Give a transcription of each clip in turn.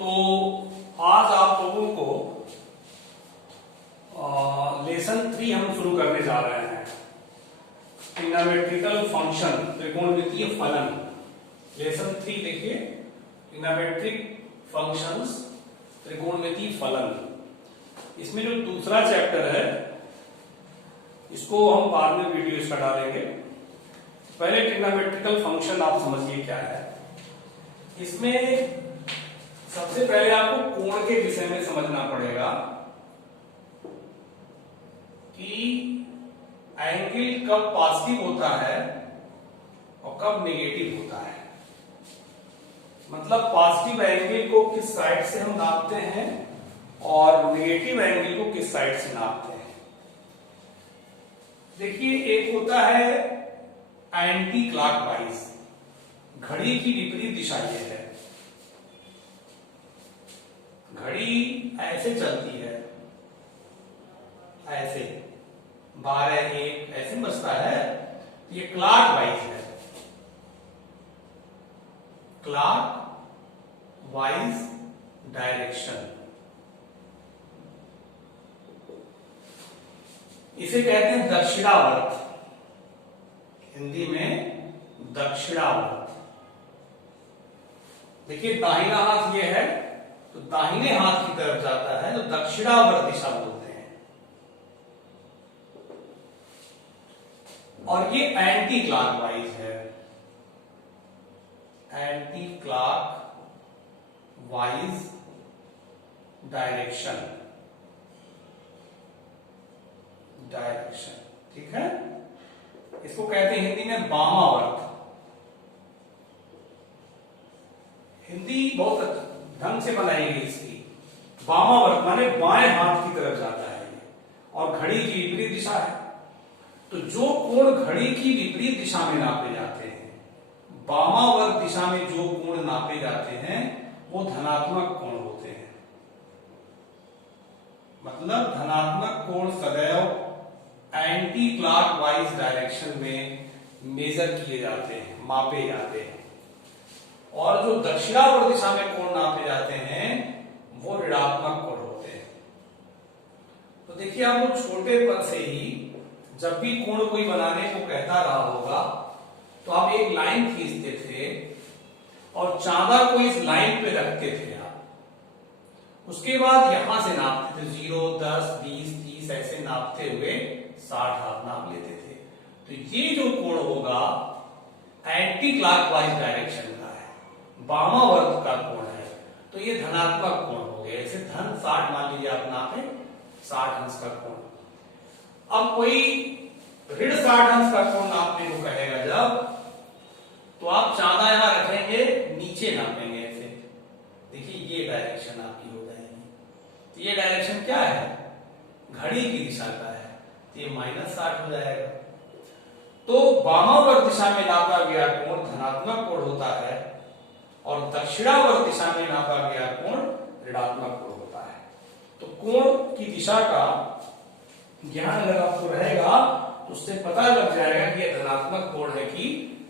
तो आज आप लोगों को लेसन 3 हम शुरू करने जा रहे हैं। ट्रिग्नोमेट्रिकल फंक्शन, त्रिकोणमितीय फलन। लेसन 3 देखिए, ट्रिग्नोमेट्रिक फंक्शंस, त्रिकोणमितीय फलन। इसमें जो दूसरा चैप्टर है इसको हम बाद में वीडियो इसका डालेंगे। पहले ट्रिग्नोमेट्रिकल फंक्शन आप समझिए क्या है। इसमें सबसे पहले आपको कोण के विषय में समझना पड़ेगा कि एंगल कब पॉजिटिव होता है और कब नेगेटिव होता है। मतलब पॉजिटिव एंगल को किस साइड से हम नापते हैं और नेगेटिव एंगल को किस साइड से नापते हैं। देखिए, एक होता है एंटी क्लॉकवाइज, घड़ी की विपरीत दिशा ये है। घड़ी ऐसे चलती है, ऐसे 12-1 ऐसे बजता है, ये क्लॉकवाइज है। क्लॉकवाइज डायरेक्शन, इसे कहते हैं दक्षिणावर्त, हिंदी में दक्षिणावर्त। देखिए, दाहिना हाथ ये है तो दाहिने हाथ की तरफ जाता है तो दक्षिणावर्त दिशा बोलते हैं। और ये एंटी क्लॉकवाइज है, एंटी क्लॉकवाइज डायरेक्शन। ठीक है, इसको कहते हैं हिंदी में वामावर्त। हिंदी बहुत ढंग से बनाई गई इसकी। वामावर्त माने बाएं हाथ की तरफ जाता है और घड़ी की विपरीत दिशा है। तो जो कोण घड़ी की विपरीत दिशा में नापे जाते हैं, वामावर्त दिशा में जो कोण नापे जाते हैं वो धनात्मक कोण होते हैं। मतलब धनात्मक कोण सदैव एंटी क्लॉकवाइज डायरेक्शन में मेजर किए जाते हैं, मापे जाते हैं। और जो दक्षिणावर्त दिशा में कोण नापे जाते हैं वो ऋणात्मक कोण होते हैं। तो देखिए, आप लोग छोटे पद से ही जब भी कोण कोई बनाने को कहता रहा होगा तो आप एक लाइन खींचते थे और चांदा को इस लाइन पे रखते थे आप। उसके बाद यहां से नापते थे, 0, 10, 20, 30 ऐसे नापते हुए 60 हाथ नाप लेते थे। तो ये जो कोण होगा एंटी क्लॉकवाइज डायरेक्शन का है, वामावर्त का कोण है, तो ये धनात्मक कोण हो गया। जैसे धन 60 मान लीजिए आप नापे, 60 अंश का कोण। अब कोई ऋण 60 अंश का कोण नापने को कहेगा जब, तो आप चांदा यहां रखेंगे, नीचे नापेंगे ऐसे। देखिए, ये डायरेक्शन आपकी हो जाएगी। तो ये डायरेक्शन क्या है? घड़ी की दिशा का है, तो ये -60 हो जाएगा। तो वामावर्त दिशा में नापा गया कोण धनात्मक कोण होता है और दक्षिणावर्त दिशा में नापा गया कोण ऋणात्मक कोण होता है। तो कोण की दिशा का ज्ञान अगर आपको रहेगा तो उससे पता लग जाएगा कि यह धनात्मक कोण है कि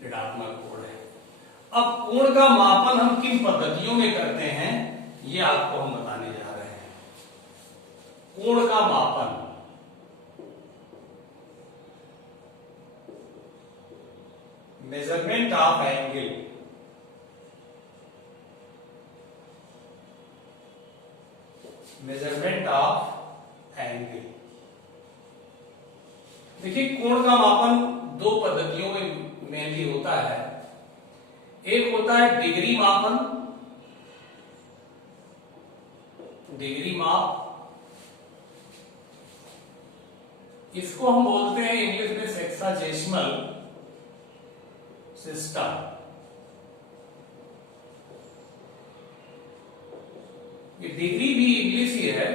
ऋणात्मक कोण है। अब कोण का मापन हम किन पद्धतियों में करते हैं ये आपको हम बताने जा रहे हैं। कोण का मापन, measurement of angle. Measurement of angle. देखिए, कोण का मापन 2 पद्धतियों में मेनली होता है। एक होता है डिग्री मापन, डिग्री माप। इसको हम बोलते हैं इंग्लिश में सेक्साजेसिमल सिस्टम। ये डिग्री भी इंग्लिश ही है,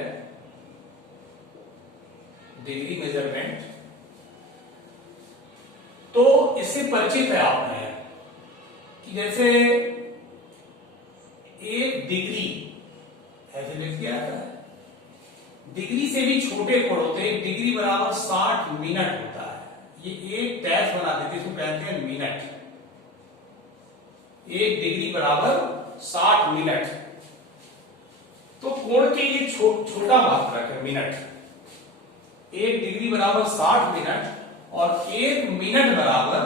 डिग्री मेजरमेंट। तो इससे परिचित है आप हैं कि जैसे 1 डिग्री ऐसे लिख दिया जाता है। डिग्री से भी छोटे कोण होते हैं। 1 डिग्री बराबर 60 मिनट होता है। ये एक डैश बना देते, इसको कहते हैं मिनट। 1 डिग्री बराबर 60 मिनट। कोण के ये छोटा मात्रक है मिनट। 1 डिग्री बराबर 60 मिनट और 1 मिनट बराबर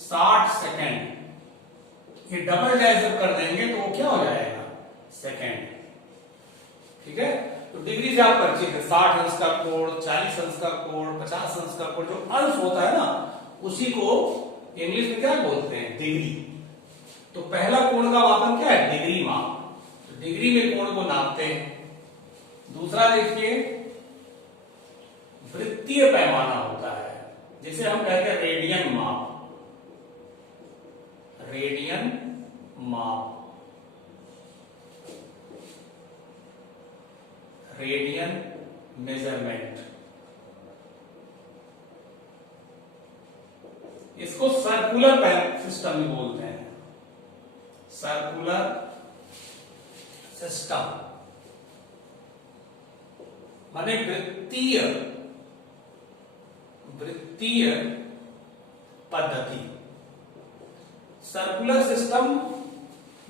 60 सेकेंड। ये डबल डैश जब कर देंगे तो वो क्या हो जाएगा, सेकेंड। ठीक है, तो डिग्री से आप परिचित है, 60 अंश का कोण, 40 अंश का कोण, 50 अंश का कोण, जो अंश होता है ना उसी को इंग्लिश में क्या बोलते हैं, डिग्री। तो पहला कोण का मापन क्या है, डिग्री माप, तो डिग्री में कोण को नापते हैं। दूसरा देखिए वृत्तीय पैमाना होता है, जिसे हम कहते हैं रेडियन माप। रेडियन माप, रेडियन मेजरमेंट, इसको सर्कुलर सिस्टम भी बोलते हैं, सर्कुलर सिस्टम माने वृत्तीय पद्धति। सर्कुलर सिस्टम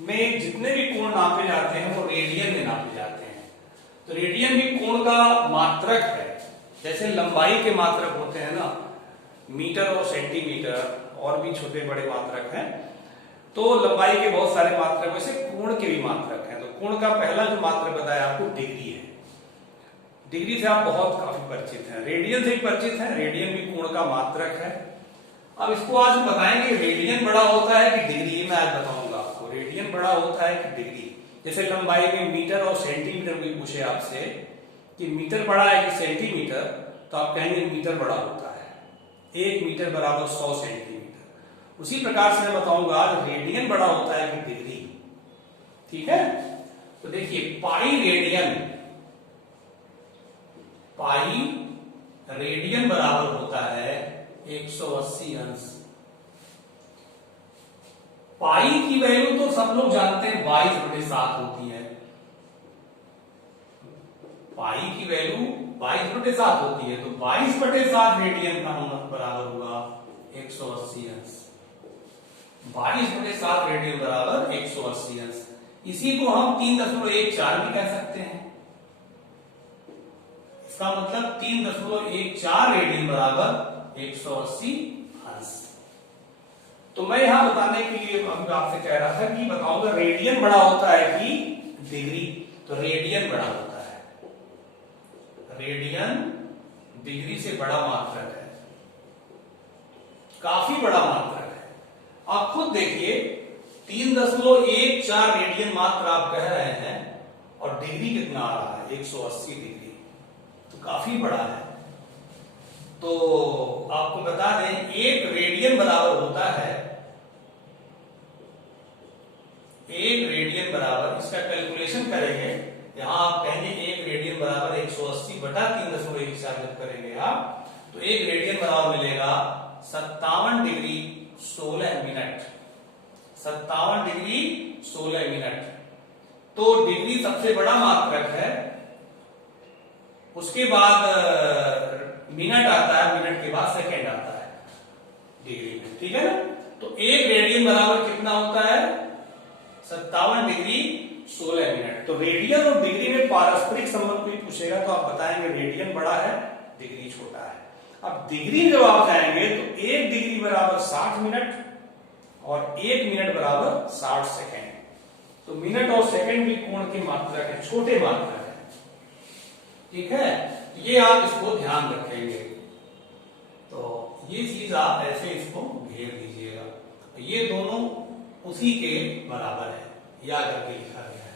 में जितने भी कोण नापे जाते हैं वो रेडियन में नापे जाते हैं। तो रेडियन भी कोण का मात्रक है, जैसे लंबाई के मात्रक होते हैं ना, मीटर और सेंटीमीटर और भी छोटे बड़े मात्रक हैं। तो लंबाई के बहुत सारे मात्रक, वैसे कोण के भी मात्रक हैं। तो कोण का पहला जो मात्रक बताया आपको डिग्री है। डिग्री से आप बहुत काफी परिचित हैं, रेडियन से भी परिचित हैं, रेडियन भी कोण का मात्रक है। अब इसको आज हम बताएंगे रेडियन बड़ा होता है कि डिग्री, मैं आज बताऊंगा आपको रेडियन बड़ा होता है कि डिग्री। जैसे लंबाई में मीटर और सेंटीमीटर कोई पूछे आपसे कि मीटर बड़ा है कि सेंटीमीटर, तो आप कहेंगे मीटर बड़ा होता है, 1 मीटर बराबर 100 सेंटीमीटर। उसी प्रकार से मैं बताऊंगा रेडियन बड़ा होता है कि डिग्री। ठीक है, तो देखिए पाई रेडियन बराबर होता है 180 अंश। पाई की वैल्यू तो सब लोग जानते हैं 22/7 होती है। पाई की वैल्यू 22/7 होती है, तो 22/7 रेडियन का बराबर हुआ 180 अंश। 22/7 रेडियन बराबर 180 अंश। इसी को हम 3.14 भी कह सकते हैं। इसका मतलब 3.14 रेडियन बराबर 180 अंश। तो मैं यहां बताने के लिए अभी आपसे कह रहा था कि बताऊंगा रेडियन बड़ा होता है कि डिग्री। तो रेडियन बड़ा होता है, रेडियन डिग्री से बड़ा मात्रक है, काफी बड़ा मात्रक है। आप खुद देखिए 3.14 रेडियन मात्र आप कह रहे हैं और डिग्री कितना आ रहा है, 180 डिग्री, तो काफी बड़ा है। तो आपको बता दें 1 रेडियन बराबर होता है, 1 रेडियन बराबर, इसका कैलकुलेशन करेंगे, यहां आप कहेंगे 1 रेडियन बराबर 180 बटा 3.14 जब करेंगे आप, तो 1 रेडियन बराबर मिलेगा 57 डिग्री 16 मिनट। 57 degree 16 minute. तो डिग्री सबसे बड़ा मात्रक है, उसके बाद मिनट आता है, मिनट के बाद सेकेंड आता है डिग्री में। ठीक है ना, तो 1 रेडियन बराबर कितना होता है, 57 डिग्री 16 मिनट। तो रेडियन और डिग्री में पारस्परिक संबंध कोई पूछेगा तो आप बताएंगे रेडियन बड़ा है, डिग्री छोटा है। अब डिग्री जब आप जाएंगे तो 1 डिग्री बराबर 60 मिनट और 1 मिनट बराबर 60 सेकेंड। तो मिनट और सेकेंड भी कोण की मात्रक है, छोटे मात्रक है। ठीक है, ये आप इसको ध्यान रखेंगे। तो ये चीज आप ऐसे इसको घेर दीजिएगा, ये दोनों उसी के बराबर है, याद करके लिखा गया है,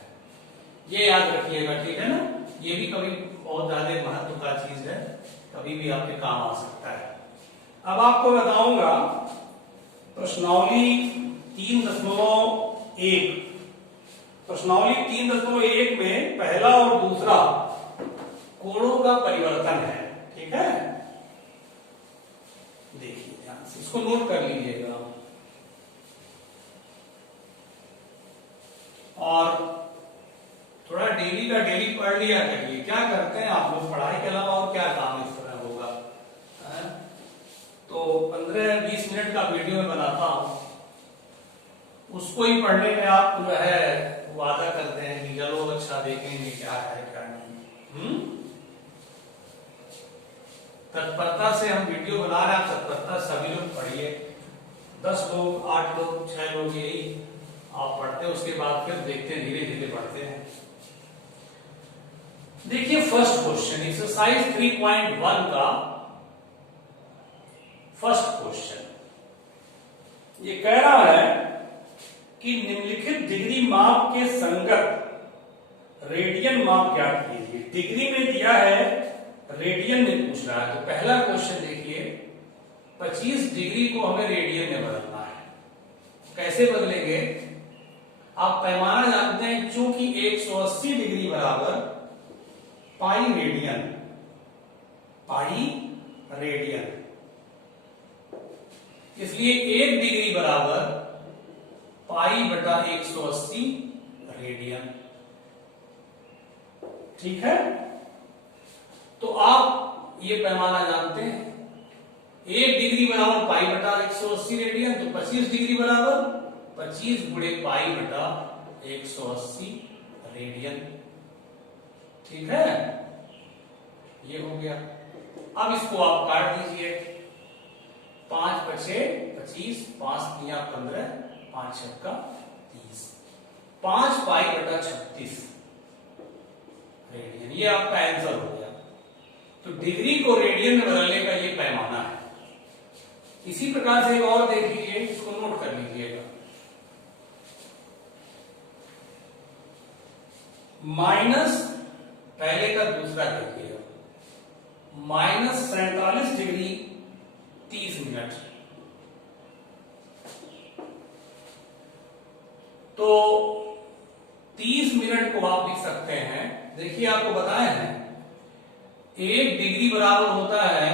ये याद रखिएगा। ठीक है ना, ये भी कभी बहुत ज्यादा महत्व का चीज है, कभी भी आपके काम आ सकता है। अब आपको बताऊंगा प्रश्नावली 3.1। प्रश्नावली 3.1 में पहला और दूसरा कोणों का परिवर्तन है। ठीक है, देखिए ध्यान से इसको नोट कर लीजिएगा। और थोड़ा डेली का डेली पढ़ लिया करिए। क्या करते हैं आप लोग, पढ़ाई के अलावा और क्या काम इस तरह होगा है? तो 15-20 मिनट का वीडियो में बनाता हूं, उसको ही पढ़ने में आप जो है वादा करते हैं कि चलो अच्छा परीक्षा देखेंगे क्या है क्या नहीं। तत्परता से हम वीडियो बना रहे हैं, तत्परता सभी लोग पढ़िए, 10 लोग 8 लोग 6 लोग यही आप पढ़ते हैं, उसके बाद फिर देखते हैं, धीरे धीरे पढ़ते हैं। देखिए फर्स्ट क्वेश्चन एक्सरसाइज 3.1 का फर्स्ट क्वेश्चन ये कह रहा है कि निम्नलिखित डिग्री माप के संगत रेडियन माप ज्ञात कीजिए। डिग्री में दिया है, रेडियन में पूछ रहा है। तो पहला क्वेश्चन देखिए, 25 डिग्री को हमें रेडियन में बदलना है। कैसे बदलेंगे? आप पैमाना जानते हैं, चूंकि 180 डिग्री बराबर पाई रेडियन, पाई रेडियन, इसलिए 1 डिग्री बराबर पाई बटा 180 रेडियन। ठीक है, तो आप ये पैमाना जानते हैं, 1 डिग्री बराबर पाई बटा 180 रेडियन, तो 25 डिग्री बराबर 25 गुणे पाई बटा 180 रेडियन। ठीक है, ये हो गया। अब इसको आप काट दीजिए, 5 पचे 25, 5 तिया 15, 5 छक्का 30, 5 पाई बटा 36 रेडियन, ये आपका आंसर हो गया। तो डिग्री को रेडियन में बदलने का ये पैमाना है। इसी प्रकार से एक और देख लीजिए, इसको नोट कर लीजिएगा, माइनस, पहले का दूसरा देखिएगा, -47 डिग्री 30 मिनट। तो 30 मिनट को आप लिख सकते हैं, देखिए आपको बताए हैं 1 डिग्री बराबर होता है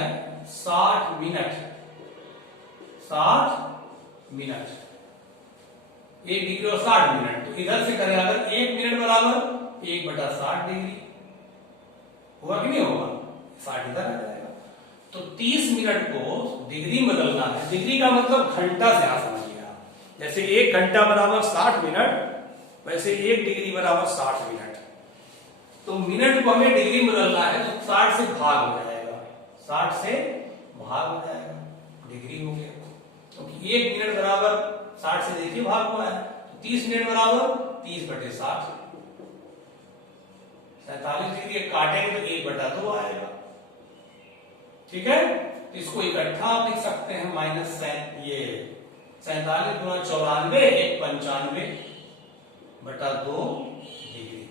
60 मिनट, 60 मिनट, 1 डिग्री और 60 मिनट। तो इधर से करें अगर 1 मिनट बराबर 1/60 डिग्री, हुआ कि नहीं होगा? 60 इधर आ जाएगा। तो 30 मिनट को डिग्री में बदलना है। डिग्री का मतलब घंटा से आप समझिए, जैसे 1 घंटा बराबर 60 मिनट, वैसे 1 डिग्री बराबर 60 मिनट। तो मिनट को हमें डिग्री में बदलना है, तो 60 से भाग हो जाएगा, 60 से भाग हो जाएगा, डिग्री हो गया। क्योंकि 1 मिनट बराबर 60 से देखिए भाग हुआ है, तो 30 मिनट बराबर 30/60, 47 डिग्री काटेंगे तो 1/2 आएगा। ठीक है, तो इसको इकट्ठा आप लिख सकते हैं, -47 गुणा 94, 95/2 डिग्री।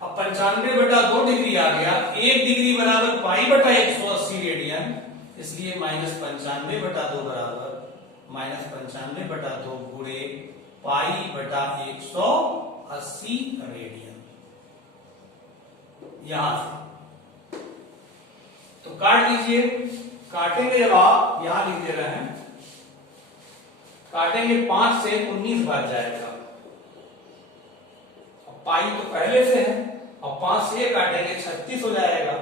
अब 95/2 डिग्री आ गया। 1 डिग्री बराबर पाई बटा 180 रेडियन, इसलिए -95/2 बराबर -95/2 गुणे पाई बटा 180 रेडियन। यहां से तो काट लीजिए, काटेंगे जब आप यहां लिख दे रहे हैं, काटेंगे 5 से 19 भाग जाएगा। अब पाई तो पहले से है, अब 5 से काटेंगे 36 हो जाएगा।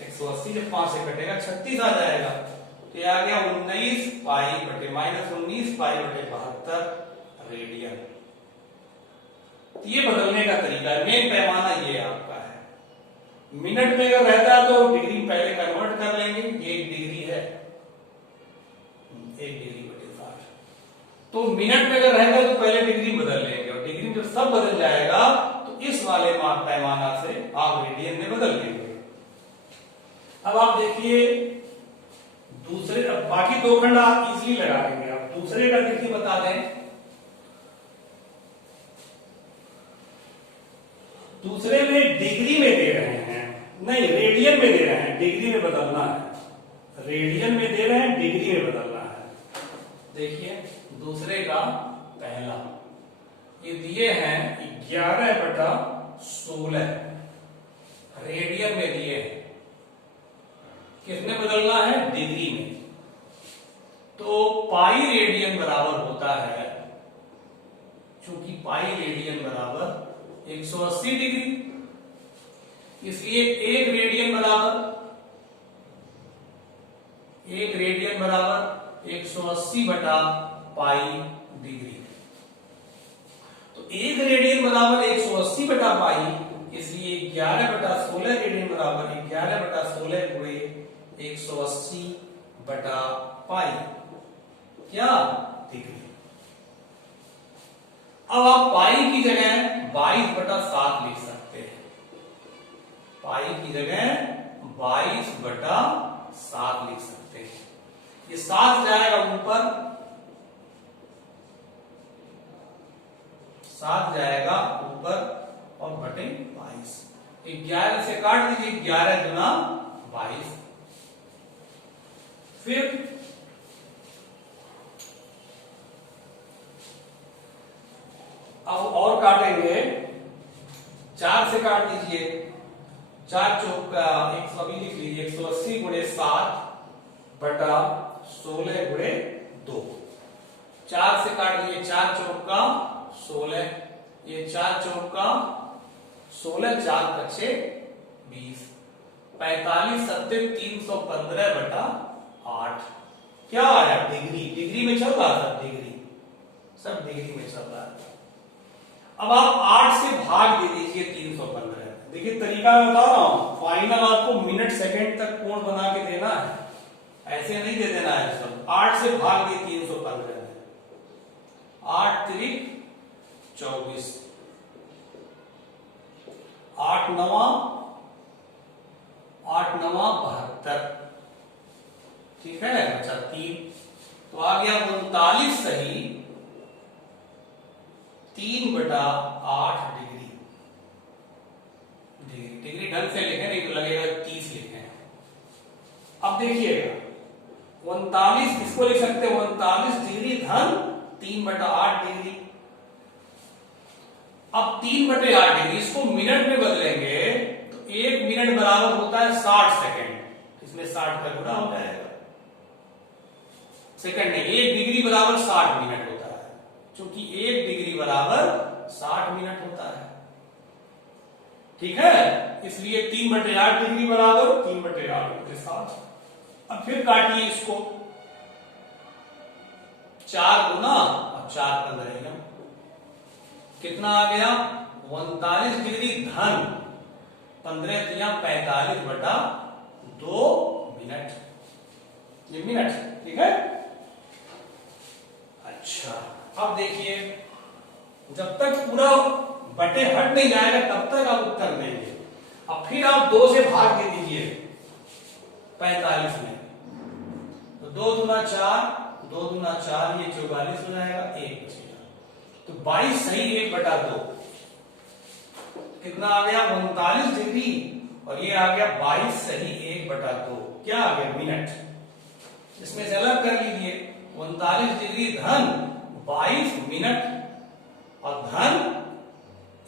180 जब 5 से कटेगा 36 आ जाएगा। तो ये आ गया 19 पाई बटे -19 पाई बटे 72 रेडियन। ये बदलने का तरीका है, मेन पैमाना ये आपका है। मिनट में अगर रहता है तो डिग्री पहले कन्वर्ट कर लेंगे, ये 1 डिग्री है, 1 डिग्री बटे 60। तो मिनट में अगर रहता है तो पहले डिग्री बदल लेंगे, और डिग्री जब सब बदल जाएगा तो इस वाले माप पैमाना से आप रेडियन में बदल लेंगे। अब आप देखिए दूसरे, अब बाकी 2 खंड आप इजीली लगा लेंगे। आप दूसरे का देखिए बता दें, दूसरे में डिग्री में दे रहे हैं, नहीं रेडियन में दे रहे हैं, डिग्री में बदलना है। रेडियन में दे रहे हैं, डिग्री में बदलना है। देखिए दूसरे का पहला ये दिए हैं 11/16 रेडियन में दिए हैं, किसमें बदलना है? डिग्री में। तो पाई रेडियन बराबर होता है, चूंकि पाई रेडियन बराबर 180 डिग्री, इसलिए 1 रेडियन बराबर 180 बटा पाई डिग्री। तो 1 रेडियन बटा पाई, इसलिए 11/16 रेडियन बराबर 11/16 गुणे 180 बटा पाई क्या डिग्री। अब आप पाई की जगह 22/7 लिख सकते हैं। पाई की जगह 22/7 लिख सकते हैं। ये 7 जाएगा ऊपर, 7 जाएगा ऊपर और बटे 22। 11 से काट दीजिए, 11 गुना 22। फिर अब और काटेंगे, 4 से काट दीजिए, 4 चौका 120 लिख लीजिए, 180 गुणे 7 बटा 16 गुणे 2। 4 से काट दीजिए, 4 चौका 16, ये 4 चौका 16, 4 पचे 20, 45 सत्ते 315 बटा 8 क्या आया डिग्री। डिग्री में चल रहा था, डिग्री सब डिग्री में चल रहा है। अब आप 8 से भाग दे दीजिए 315। देखिए तरीका मैं बता रहा हूं, फाइनल आपको मिनट सेकंड तक कोण बना के देना है, ऐसे नहीं दे देना है सब। 8 से भाग दिए 315 में, 8 त्रिक 24, 8 नवा 72, ठीक है। अच्छा 3 तो आ गया 39 सही 3/8 डिग्री। डिग्री ढंग से लिखें, नहीं तो लगेगा 30 लिखें। अब देखिएगा 39, इसको लिख सकते हैं 39 डिग्री धन 3/8 डिग्री। अब 3/8 डिग्री इसको मिनट में बदलेंगे तो 1 मिनट बराबर होता है 60 सेकंड। इसमें 60 का गुणा हो जाएगा, सेकंड नहीं, 1 डिग्री बराबर 60 मिनट होता है, क्योंकि 1 डिग्री बराबर 60 मिनट होता है, ठीक है। इसलिए 3/8 डिग्री बराबर 3/8 गुणे 60। अब फिर काटिए इसको, 4 गुना और 4 15, कितना आ गया 39 डिग्री धन 15 या 45 बटा 2 मिनट, ये मिनट, ठीक है। अच्छा अब देखिए, जब तक पूरा बटे हट नहीं जाएगा तब तक आप उत्तर देंगे। अब फिर आप 2 से भाग दे दीजिए 45 में, तो 2 दूना 4, 2 दूना 4, ये 44 हो जाएगा, 1 बचेगा, तो 22 सही 1/2, कितना आ गया 39 डिग्री, और ये आ गया 22 सही 1/2, क्या आ गया मिनट। इसमें से अलग कर लीजिए, 39 डिग्री धन 22 मिनट और धन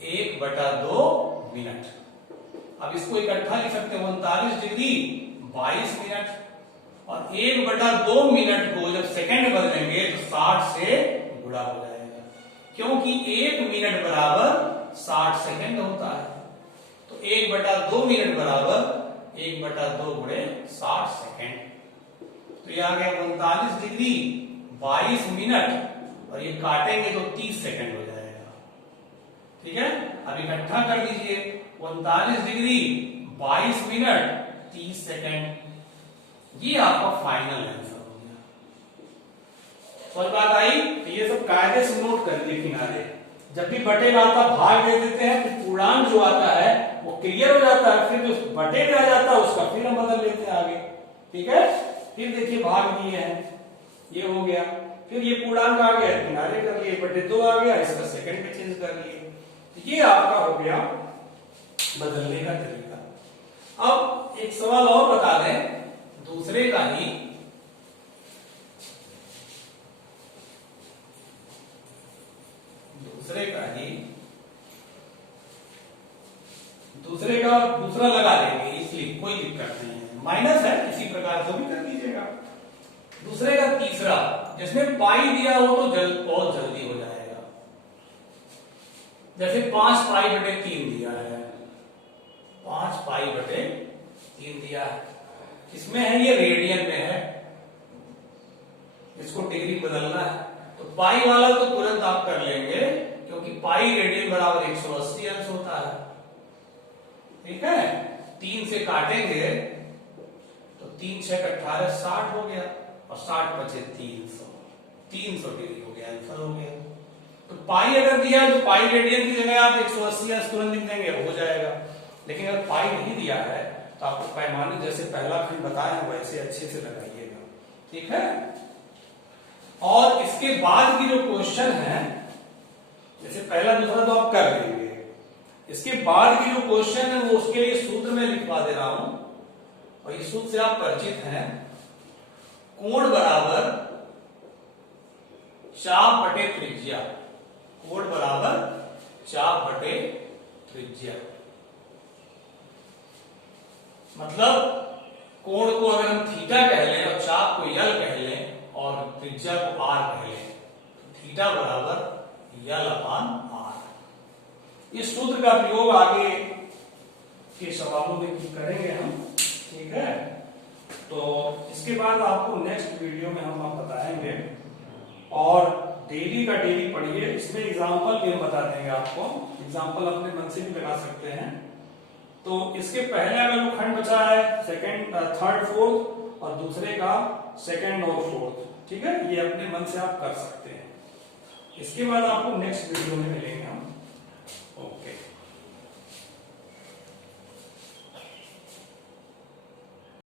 1/2 मिनट। अब इसको इकट्ठा लिख सकते हैं, 39 डिग्री 22 मिनट और 1/2 मिनट को जब सेकंड बदलेंगे तो 60 से गुणा हो जाएगा, क्योंकि 1 मिनट बराबर 60 सेकंड होता है। तो 1/2 मिनट बराबर 1/2 गुणे 60 सेकंड। तो ये आ गया 39 डिग्री 22 मिनट और ये काटेंगे तो 30 सेकंड हो जाएगा, ठीक है। अब इकट्ठा कर दीजिए, 39 डिग्री 22 मिनट 30 सेकंड, ये आपका फाइनल आंसर हो गया। और बात आई तो ये सब कायदे से नोट कर लीजिए किनारे। जब भी बटे का आता भाग दे देते हैं तो पूर्णांक जो आता है वो क्लियर हो जाता है, फिर जो बटे में आ जाता है उसका फिर हम बदल लेते हैं आगे, ठीक है। फिर देखिए भाग दिए हैं, ये हो गया, फिर ये पूर्णांक आ गया किनारे कर लिए, बटे 2 आ गया, इसका सेकंड में चेंज कर लिए, ये आपका हो गया बदलने का तरीका। अब एक सवाल और बता दें, दूसरे का ही दूसरा लगा लेंगे, इसलिए कोई दिक्कत नहीं है, माइनस है, इसी प्रकार से भी कर लीजिएगा। दूसरे का तीसरा, जिसमें पाई दिया हो तो बहुत जल्दी हो जाएगा। जैसे 5 पाई/3 दिया है, 5 पाई/3 दिया है, इसमें है ये रेडियन में है, इसको डिग्री बदलना है, तो पाई वाला तो तुरंत आप कर लेंगे क्योंकि पाई रेडियन बराबर 180 अंश होता है। ठीक है, 3 से काटेंगे तो 3 6 18 60 हो गया और 60 बचे 300 डिग्री हो गया, आंसर हो गया। तो पाई अगर दिया है तो पाई रेडियन की जगह आप 180 अंश तुरंत लिख देंगे, हो जाएगा। लेकिन अगर पाई नहीं दिया है तो आपको पैमाने जैसे पहला खंड बताया वैसे अच्छे से लगाइएगा। ठीक है, और इसके बाद की जो क्वेश्चन है, जैसे पहला दूसरा तो आप कर लेंगे, इसके बाद की जो क्वेश्चन है वो उसके लिए सूत्र में लिखवा दे रहा हूं, और ये सूत्र से आप परिचित हैं। कोण बराबर चाप बटे त्रिज्या, कोण बराबर चाप बटे त्रिज्या। मतलब कोण को अगर हम थीटा कह लें और चाप को यल कह लें और त्रिज्या को आर कह लें, तो थीटा बराबर यल अपान आर। इस सूत्र का प्रयोग आगे के सवालों में करेंगे हम। ठीक है, तो इसके बाद आपको नेक्स्ट वीडियो में हम बताएंगे, और डेली का डेली पढ़िए। इसमें एग्जाम्पल भी हम बता देंगे आपको, एग्जाम्पल अपने मन से भी लगा सकते हैं। तो इसके पहले अगर वो खंड बचा है सेकंड, थर्ड, फोर्थ, और दूसरे का सेकंड और फोर्थ, ठीक है, ये अपने मन से आप कर सकते हैं। इसके बाद आपको नेक्स्ट वीडियो में मिलेंगे हम। ओके।